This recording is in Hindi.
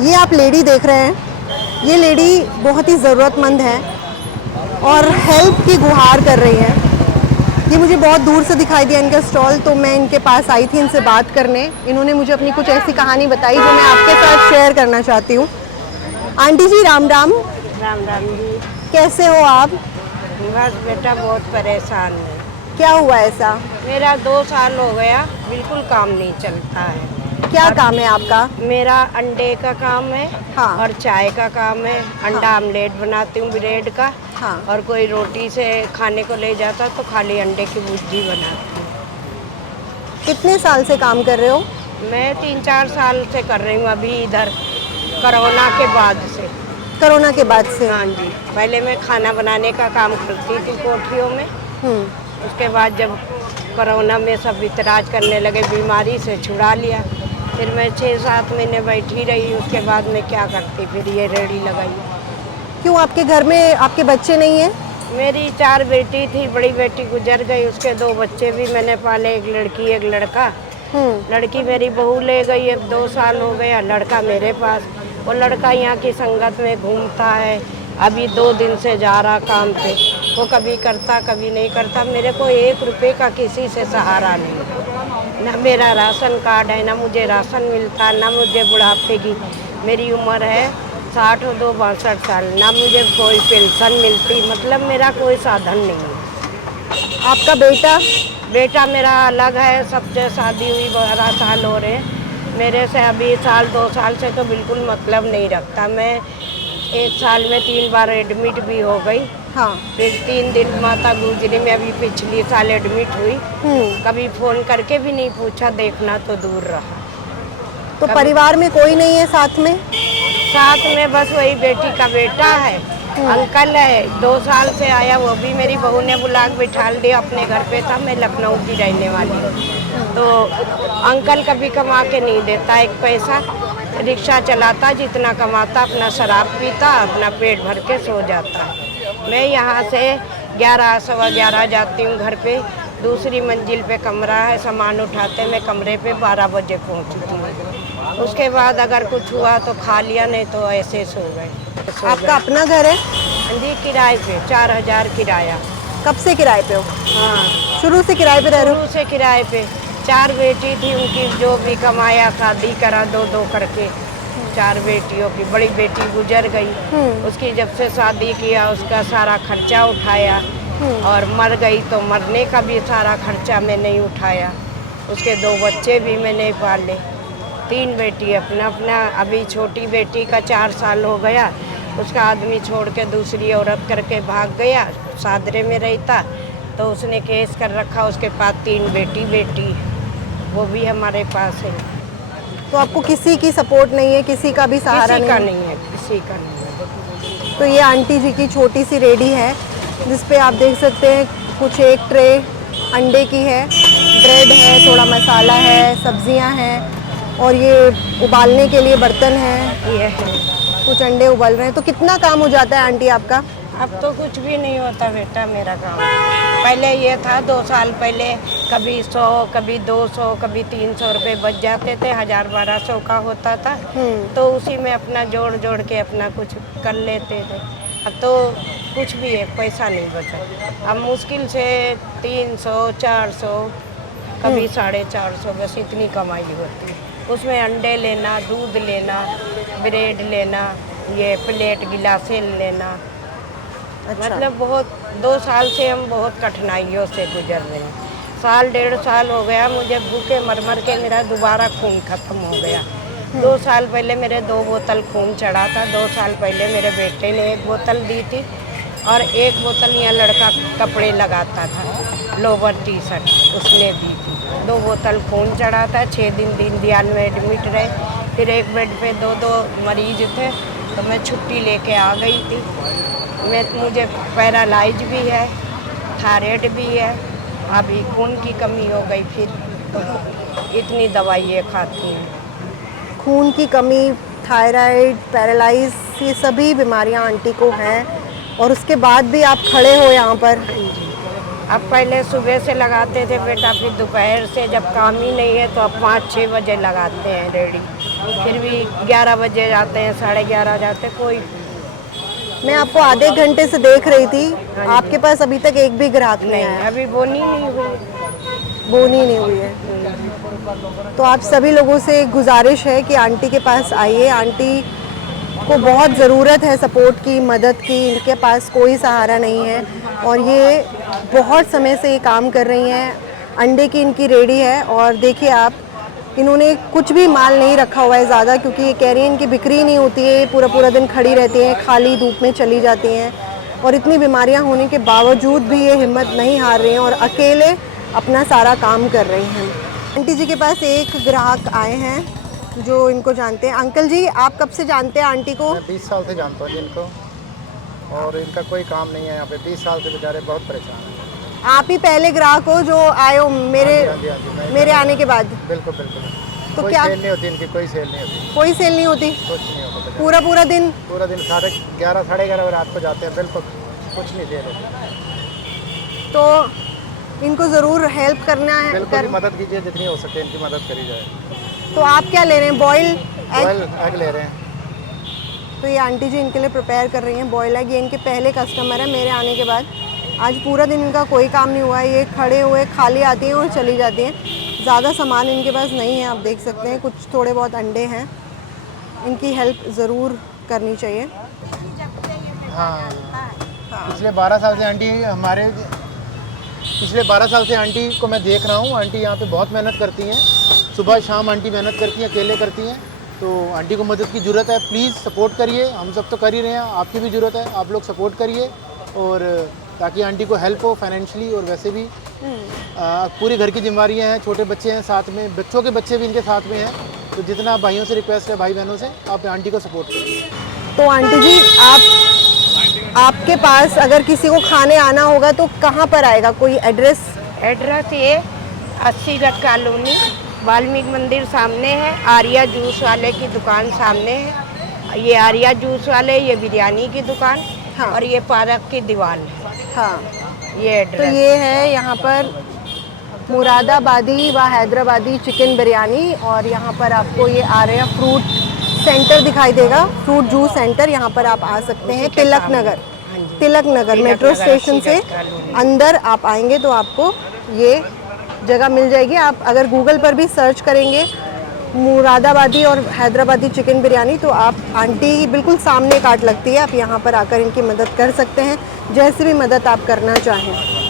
ये आप लेडी देख रहे हैं, ये लेडी बहुत ही ज़रूरतमंद है और हेल्प की गुहार कर रही है। ये मुझे बहुत दूर से दिखाई दिया इनका स्टॉल, तो मैं इनके पास आई थी इनसे बात करने। इन्होंने मुझे अपनी कुछ ऐसी कहानी बताई जो मैं आपके साथ शेयर करना चाहती हूँ। आंटी जी राम राम। राम राम जी। कैसे हो आप? बस बेटा बहुत परेशान है। क्या हुआ ऐसा? मेरा 2 साल हो गया, बिल्कुल काम नहीं चलता है। क्या और काम है आपका? मेरा अंडे का काम है। हाँ। और चाय का काम है। अंडा हाँ। आमलेट बनाती हूँ ब्रेड का। हाँ। और कोई रोटी से खाने को ले जाता तो खाली अंडे की भुर्जी बनाती हूँ। कितने साल से काम कर रहे हो? मैं 3-4 साल से कर रही हूँ, अभी इधर कोरोना के बाद से। कोरोना के बाद से? हाँ जी। पहले मैं खाना बनाने का काम करती थी कोठियों में। उसके बाद जब कोरोना में सब इतराज करने लगे, बीमारी से छुड़ा लिया। फिर मैं 6-7 महीने बैठी रही, उसके बाद मैं क्या करती, फिर ये रेहड़ी लगाई। क्यों, आपके घर में आपके बच्चे नहीं हैं? मेरी 4 बेटी थी, बड़ी बेटी गुजर गई, उसके 2 बच्चे भी मैंने पाले, एक लड़की एक लड़का। लड़की मेरी बहू ले गई, अब 2 साल हो गया, लड़का मेरे पास। वो लड़का यहाँ की संगत में घूमता है, अभी 2 दिन से जा रहा काम पे। वो कभी करता कभी नहीं करता। मेरे को 1 रुपये का किसी से सहारा नहीं, ना मेरा राशन कार्ड है, ना मुझे राशन मिलता, ना मुझे बुढ़ापे की, मेरी उम्र है 60 और 2 62 साल, ना मुझे कोई पेंशन मिलती। मतलब मेरा कोई साधन नहीं है। आपका बेटा? बेटा मेरा अलग है, सबसे शादी हुई 12 साल हो रहे हैं। मेरे से अभी 1-2 साल से तो बिल्कुल मतलब नहीं रखता। मैं 1 साल में 3 बार एडमिट भी हो गई। हाँ। फिर 3 दिन माता गुजरी में अभी पिछली साल एडमिट हुई। कभी फ़ोन करके भी नहीं पूछा, देखना तो दूर रहा। तो परिवार में कोई नहीं है साथ में? साथ में बस वही बेटी का बेटा है, अंकल है, 2 साल से आया, वो भी मेरी बहू ने बुला के बिठा दिया अपने घर पे था। मैं लखनऊ की रहने वाली हूँ। तो अंकल कभी कमा के नहीं देता एक पैसा, रिक्शा चलाता, जितना कमाता अपना शराब पीता, अपना पेट भर के सो जाता है। मैं यहाँ से 11 सवा 11 जाती हूँ घर पे। दूसरी मंजिल पे कमरा है, सामान उठाते मैं कमरे पे 12 बजे पहुँचती हूँ। उसके बाद अगर कुछ हुआ तो खा लिया, नहीं तो ऐसे सो गए। आपका अपना घर है? जी, किराए पे 4000 किराया। कब से किराए पे हो? हाँ, शुरू से किराए पे रह रहे हो? शुरू से किराए पे। 4 बेटी थी, उनकी जो भी कमाया शादी करा 2-2 करके। 4 बेटियों की, बड़ी बेटी गुजर गई, उसकी जब से शादी किया उसका सारा खर्चा उठाया। और मर गई तो मरने का भी सारा खर्चा मैं नहीं उठाया। उसके 2 बच्चे भी मैं नहीं पाले। 3 बेटी अपना अपना। अभी छोटी बेटी का 4 साल हो गया, उसका आदमी छोड़ के दूसरी औरत करके भाग गया, सादरे में रहता, तो उसने केस कर रखा। उसके पास 3 बेटी, वो भी हमारे पास है। तो आपको किसी की सपोर्ट नहीं है, किसी का भी सहारा किसी का नहीं? नहीं है, किसी का नहीं है। तो ये आंटी जी की छोटी सी रेडी है, जिस पे आप देख सकते हैं कुछ एक ट्रे अंडे की है, ब्रेड है, थोड़ा मसाला है, सब्जियां हैं और ये उबालने के लिए बर्तन है। ये है। कुछ अंडे उबल रहे हैं। तो कितना काम हो जाता है आंटी आपका? अब तो कुछ भी नहीं होता बेटा मेरा काम। पहले ये था 2 साल पहले, कभी 100, कभी 200, कभी 300 रुपये बच जाते थे, 1000-1200 का होता था। तो उसी में अपना जोड़ जोड़ के अपना कुछ कर लेते थे। अब तो कुछ भी एक पैसा नहीं बचा। अब मुश्किल से 300-400, कभी 450, बस इतनी कमाई होती। उसमें अंडे लेना, दूध लेना, ब्रेड लेना, ये प्लेट गिलासे लेना। अच्छा। मतलब बहुत 2 साल से हम बहुत कठिनाइयों से गुजर रहे हैं। साल 1.5 साल हो गया मुझे भूखे मर मर के, मेरा दोबारा खून खत्म हो गया। 2 साल पहले मेरे 2 बोतल खून चढ़ा था। 2 साल पहले मेरे बेटे ने 1 बोतल दी थी और 1 बोतल यहाँ लड़का कपड़े लगाता था, लोवर टी शर्ट, उसने दी थी। 2 बोतल खून चढ़ा था। 6 दिन दीनदयाल में एडमिट रहे। फिर एक बेड पे 2-2 मरीज थे, तो मैं छुट्टी लेके आ गई थी। मुझे पैरालाइज भी है, थायराइड भी है, अभी खून की कमी हो गई, फिर इतनी दवाइयाँ खाती हैं। खून की कमी, थायराइड, पैरालाइज, ये सभी बीमारियां आंटी को हैं और उसके बाद भी आप खड़े हो यहाँ पर। अब पहले सुबह से लगाते थे बेटा, फिर दोपहर से, जब काम ही नहीं है तो अब 5-6 बजे लगाते हैं रेडी। फिर भी 11 बजे जाते हैं, 11:30 जाते, कोई मैं आपको आधे घंटे से देख रही थी, आपके पास अभी तक एक भी ग्राहक नहीं नहीं, आया, अभी बोनी नहीं हुई। बोनी नहीं हुई है। तो आप सभी लोगों से गुजारिश है कि आंटी के पास आइए, आंटी को बहुत ज़रूरत है सपोर्ट की, मदद की, इनके पास कोई सहारा नहीं है और ये बहुत समय से ये काम कर रही हैं। अंडे की इनकी रेडी है और देखिए आप, इन्होंने कुछ भी माल नहीं रखा हुआ है ज़्यादा, क्योंकि ये कह रही हैं इनकी बिक्री नहीं होती है, पूरा पूरा दिन खड़ी रहती हैं, खाली धूप में चली जाती हैं और इतनी बीमारियां होने के बावजूद भी ये हिम्मत नहीं हार रही हैं और अकेले अपना सारा काम कर रही हैं। आंटी जी के पास एक ग्राहक आए हैं जो इनको जानते हैं। अंकल जी, आप कब से जानते हैं आंटी को? मैं 20 साल से जानता हूँ इनको और इनका कोई काम नहीं है यहाँ पे। 20 साल से बेचारे बहुत परेशान हैं। आप ही पहले ग्राहक हो जो आए हो मेरे हाँ जी, हाँ जी, मेरे आने के बाद? बिल्कुल बिल्कुल। तो कोई क्या सेल नहीं होती इनकी, कोई सेल नहीं होती, कोई सेल नहीं होती? कुछ नहीं होता बेचारे। पूरा पूरा दिन? पूरा दिन 11:30 साढ़े 11 बजे रात को जाते हैं, बिल्कुल कुछ नहीं सेल होती। तो इनको ज़रूर हेल्प करना है। बिल्कुल ही मदद कीजिए, जितनी हो सके इनकी मदद करी जाए। तो आप क्या ले रहे हैं? Boil egg? बॉयल एग ले रहे हैं। तो ये आंटी जी इनके लिए प्रिपेयर कर रही हैं बॉयल एग। ये इनके पहले कस्टमर है मेरे आने के बाद। आज पूरा दिन इनका कोई काम नहीं हुआ है, ये खड़े हुए खाली आती हैं और चली जाती हैं। ज़्यादा सामान इनके पास नहीं है, आप देख सकते हैं, कुछ थोड़े बहुत अंडे हैं। इनकी हेल्प ज़रूर करनी चाहिए। हाँ, पिछले 12 साल से आंटी हमारे पिछले 12 साल से आंटी को मैं देख रहा हूँ। आंटी यहाँ पे बहुत मेहनत करती हैं, सुबह शाम आंटी मेहनत करती हैं, अकेले करती हैं। तो आंटी को मदद की ज़रूरत है, प्लीज़ सपोर्ट करिए। हम सब तो कर ही रहे हैं, आपकी भी ज़रूरत है, आप लोग सपोर्ट करिए और ताकि आंटी को हेल्प हो फाइनेंशियली और वैसे भी। पूरी घर की जिम्मेदारियाँ हैं, छोटे बच्चे हैं साथ में, बच्चों के बच्चे भी इनके साथ में हैं। तो जितना भाइयों से रिक्वेस्ट है, भाई बहनों से, आप आंटी को सपोर्ट करिए। तो आंटी जी, आपके पास अगर किसी को खाने आना होगा तो कहाँ पर आएगा? कोई एड्रेस? एड्रेस ये 80 गज कॉलोनी, वाल्मीकि मंदिर सामने है, आर्या जूस वाले की दुकान सामने है। ये आर्या जूस वाले, ये बिरयानी की दुकान, हाँ। और ये पार्क की दीवार है। हाँ, ये तो एड्रेस। ये है यहाँ पर मुरादाबादी व हैदराबादी चिकन बिरयानी। और यहाँ पर आपको ये आर्या फ्रूट सेंटर दिखाई देगा, फ्रूट जूस सेंटर। यहाँ पर आप आ सकते हैं, तिलक नगर। हाँ जी। तिलक नगर मेट्रो नगर, स्टेशन 80 से गज कॉलोनी। अंदर आप आएंगे तो आपको ये जगह मिल जाएगी। आप अगर गूगल पर भी सर्च करेंगे मुरादाबादी और हैदराबादी चिकन बिरयानी तो आप, आंटी बिल्कुल सामने काट लगती है। आप यहाँ पर आकर इनकी मदद कर सकते हैं, जैसे भी मदद आप करना चाहें।